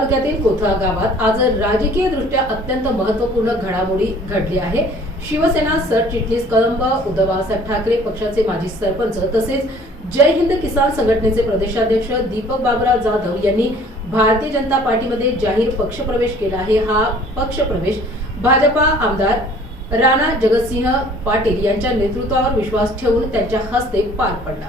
तालुक्यातील कोथळा गावात आज राजकीय दृष्ट्या अत्यंत महत्त्वपूर्ण घडामोडी घडली आहे। शिवसेना सरचिटणीस कळंब उद्धव बाळासाहेब ठाकरे पक्षाचे माजी सरपंच तसेच जय हिंद किसान संघटनेचे प्रदेशाध्यक्ष दीपक बाबूराव जाधव यांनी भारतीय जनता पार्टीमध्ये जाहीर पक्षप्रवेश केला आहे। हा पक्षप्रवेश भाजपा आमदार राणा जगतसिंह पाटील यांच्या नेतृत्वावर विश्वास ठेवून त्यांच्या हस्ते पार पडला।